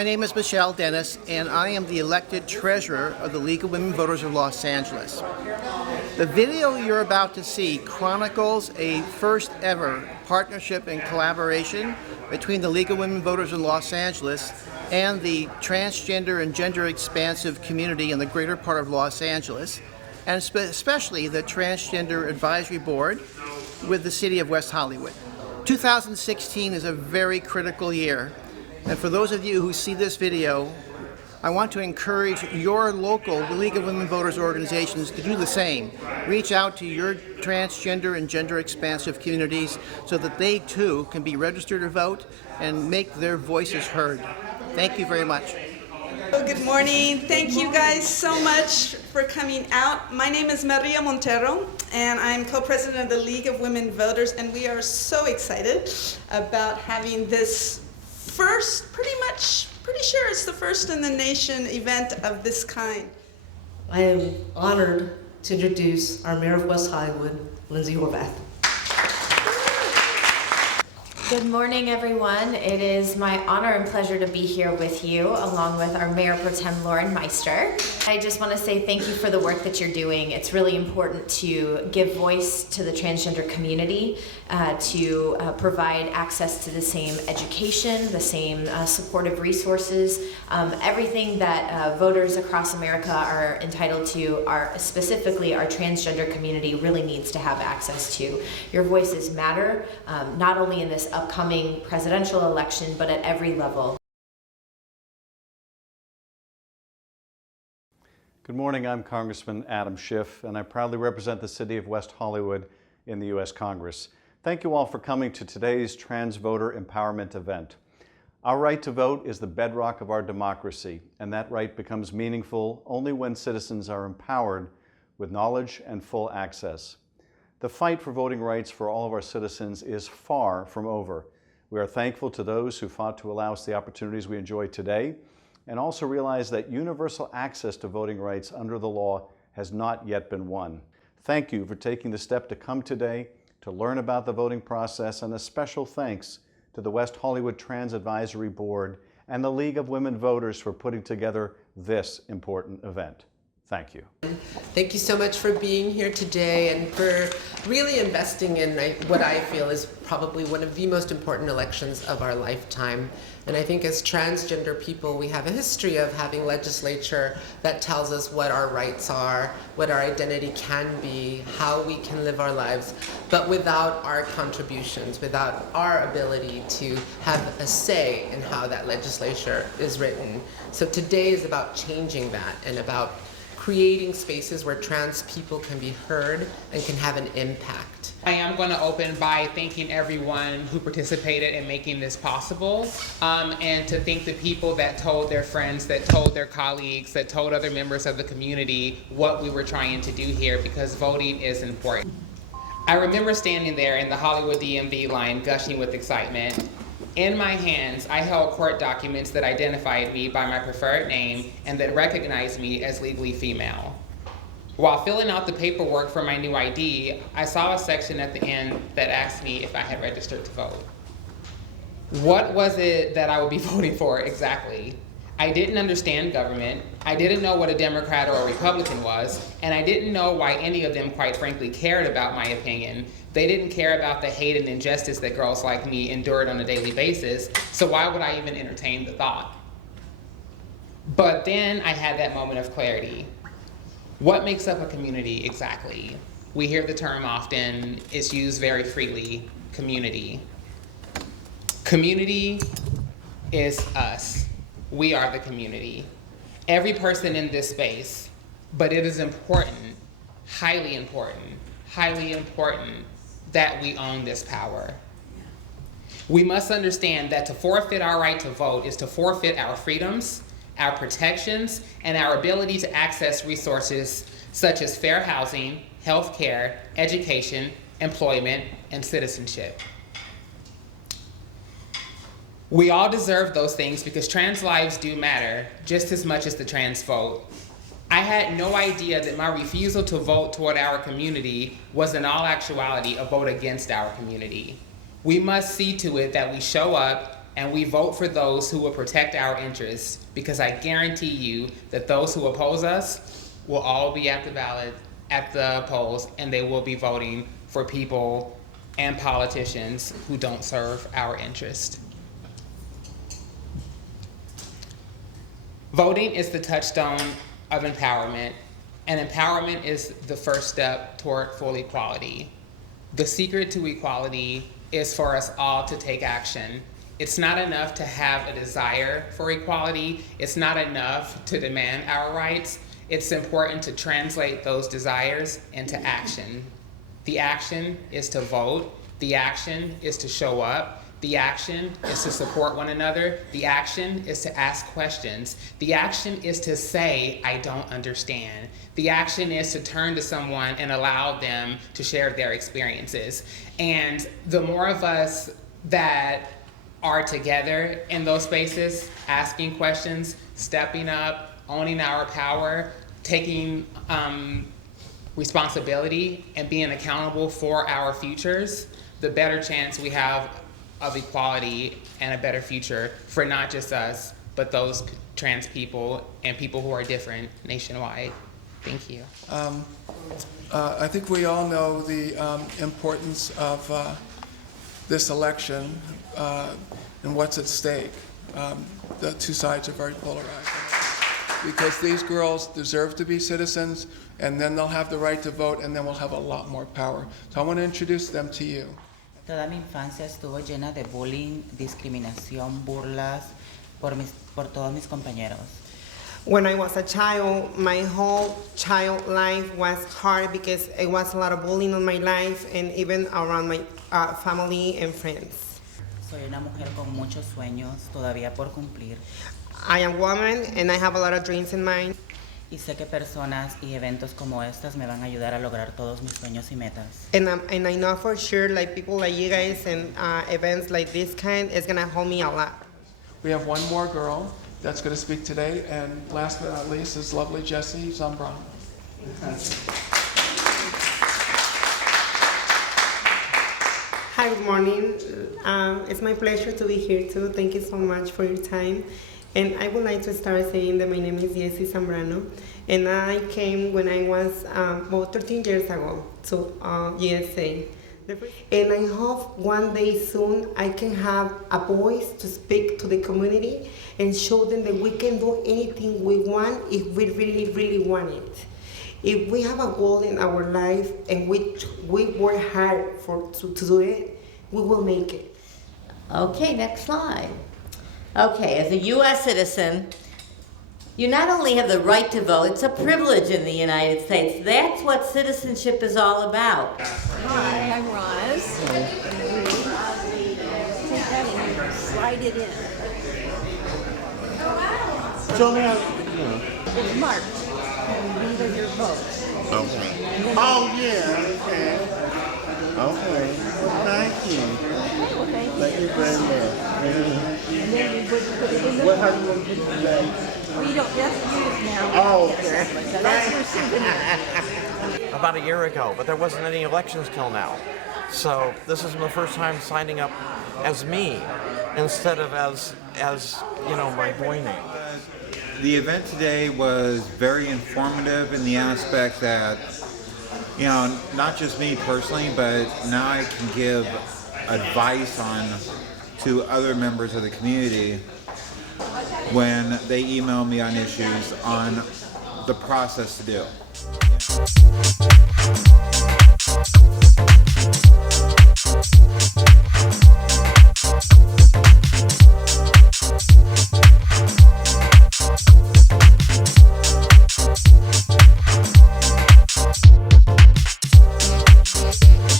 My name is Michelle Dennis, and I am the elected treasurer of the League of Women Voters of Los Angeles. The video you're about to see chronicles a first ever partnership and collaboration between the League of Women Voters in Los Angeles and the transgender and gender expansive community in the greater part of Los Angeles, and especially the Transgender Advisory Board with the City of West Hollywood. 2016 is a very critical year, and for those of you who see this video, I want to encourage your local League of Women Voters organizations to do the same. Reach out to your transgender and gender expansive communities so that they too can be registered to vote and make their voices heard. Thank you very much. Good morning. Thank you guys so much for coming out. My name is Maria Montero, and I'm co-president of the League of Women Voters, and we are so excited about having this first, pretty sure it's the first in the nation event of this kind. I am honored to introduce our Mayor of West Hollywood, Lindsay Horvath. Good morning, everyone. It is my honor and pleasure to be here with you, along with our Mayor Pro Tem Lauren Meister. I just want to say thank you for the work that you're doing. It's really important to give voice to the transgender community, to provide access to the same education, the same supportive resources, everything that voters across America are entitled to, specifically our transgender community really needs to have access to. Your voices matter, not only in this upcoming presidential election, but at every level. Good morning, I'm Congressman Adam Schiff, and I proudly represent the City of West Hollywood in the U.S. Congress. Thank you all for coming to today's Trans Voter Empowerment event. Our right to vote is the bedrock of our democracy, and that right becomes meaningful only when citizens are empowered with knowledge and full access. The fight for voting rights for all of our citizens is far from over. We are thankful to those who fought to allow us the opportunities we enjoy today, and also realize that universal access to voting rights under the law has not yet been won. Thank you for taking the step to come today to learn about the voting process, and a special thanks to the West Hollywood Trans Advisory Board and the League of Women Voters for putting together this important event. Thank you. Thank you so much for being here today and for really investing in what I feel is probably one of the most important elections of our lifetime. And I think as transgender people, we have a history of having legislature that tells us what our rights are, what our identity can be, how we can live our lives, but without our contributions, without our ability to have a say in how that legislature is written. So today is about changing that and about creating spaces where trans people can be heard and can have an impact. I am going to open by thanking everyone who participated in making this possible, and to thank the people that told their friends, that told their colleagues, that told other members of the community what we were trying to do here, because voting is important. I remember standing there in the Hollywood DMV line gushing with excitement. In my hands, I held court documents that identified me by my preferred name and that recognized me as legally female. While filling out the paperwork for my new ID, I saw a section at the end that asked me if I had registered to vote. What was it that I would be voting for exactly? I didn't understand government, I didn't know what a Democrat or a Republican was, and I didn't know why any of them, quite frankly, cared about my opinion. They didn't care about the hate and injustice that girls like me endured on a daily basis, so why would I even entertain the thought? But then I had that moment of clarity. What makes up a community exactly? We hear the term often, it's used very freely, community. Community is us. We are the community. Every person in this space, but it is important, highly important that we own this power. We must understand that to forfeit our right to vote is to forfeit our freedoms, our protections, and our ability to access resources such as fair housing, health care, education, employment, and citizenship. We all deserve those things because trans lives do matter just as much as the trans vote. I had no idea that my refusal to vote toward our community was in all actuality a vote against our community. We must see to it that we show up and we vote for those who will protect our interests, because I guarantee you that those who oppose us will all be at the ballot, at the polls, and they will be voting for people and politicians who don't serve our interest. Voting is the touchstone of empowerment, and empowerment is the first step toward full equality. The secret to equality is for us all to take action. It's not enough to have a desire for equality. It's not enough to demand our rights. It's important to translate those desires into action. The action is to vote. The action is to show up. The action is to support one another. The action is to ask questions. The action is to say, I don't understand. The action is to turn to someone and allow them to share their experiences. And the more of us that are together in those spaces, asking questions, stepping up, owning our power, taking responsibility and being accountable for our futures, the better chance we have of equality and a better future for not just us, but those trans people and people who are different nationwide. Thank you. I think we all know the importance of this election and what's at stake. The two sides are very polarized. Because these girls deserve to be citizens, and then they'll have the right to vote, and then we'll have a lot more power. So I want to introduce them to you. Toda mi infancia estuvo llena de bullying, discriminación, burlas por todos mis compañeros. When I was a child, my whole child life was hard because it was a lot of bullying in my life and even around my family and friends. Soy una mujer con muchos sueños todavía por cumplir. I am a woman and I have a lot of dreams in mind. Y sé que personas y eventos como estas me van a ayudar a lograr todos mis sueños y metas. And I know for sure, like people like you guys and events like this kind is gonna help me a lot. We have one more girl that's going to speak today, and last but not least is lovely Jessie Zambrano. Hi, good morning. It's my pleasure to be here too. Thank you so much for your time. And I would like to start saying that my name is Jessie Zambrano, and I came when I was about 13 years ago to USA. And I hope one day soon I can have a voice to speak to the community and show them that we can do anything we want if we really, really want it. If we have a goal in our life and we work hard to do it, we will make it. Okay, next slide. Okay, as a U.S. citizen, you not only have the right to vote, it's a privilege in the United States. That's what citizenship is all about. Hi, I'm Roz. Take that and slide it in. Show me how, It's marked. And these are your votes. Okay. Oh, yeah, okay. Okay. Thank you. Okay, well, thank you. Thank you very much. And then you would put it in the How do you want to put it today? We don't just use now. Oh, okay. So that's your souvenir. About a year ago, but there wasn't any elections till now. So this is my first time signing up as me instead of as my boy name. The event today was very informative in the aspect that, not just me personally, but now I can give advice to other members of the community when they email me on issues on the process to do.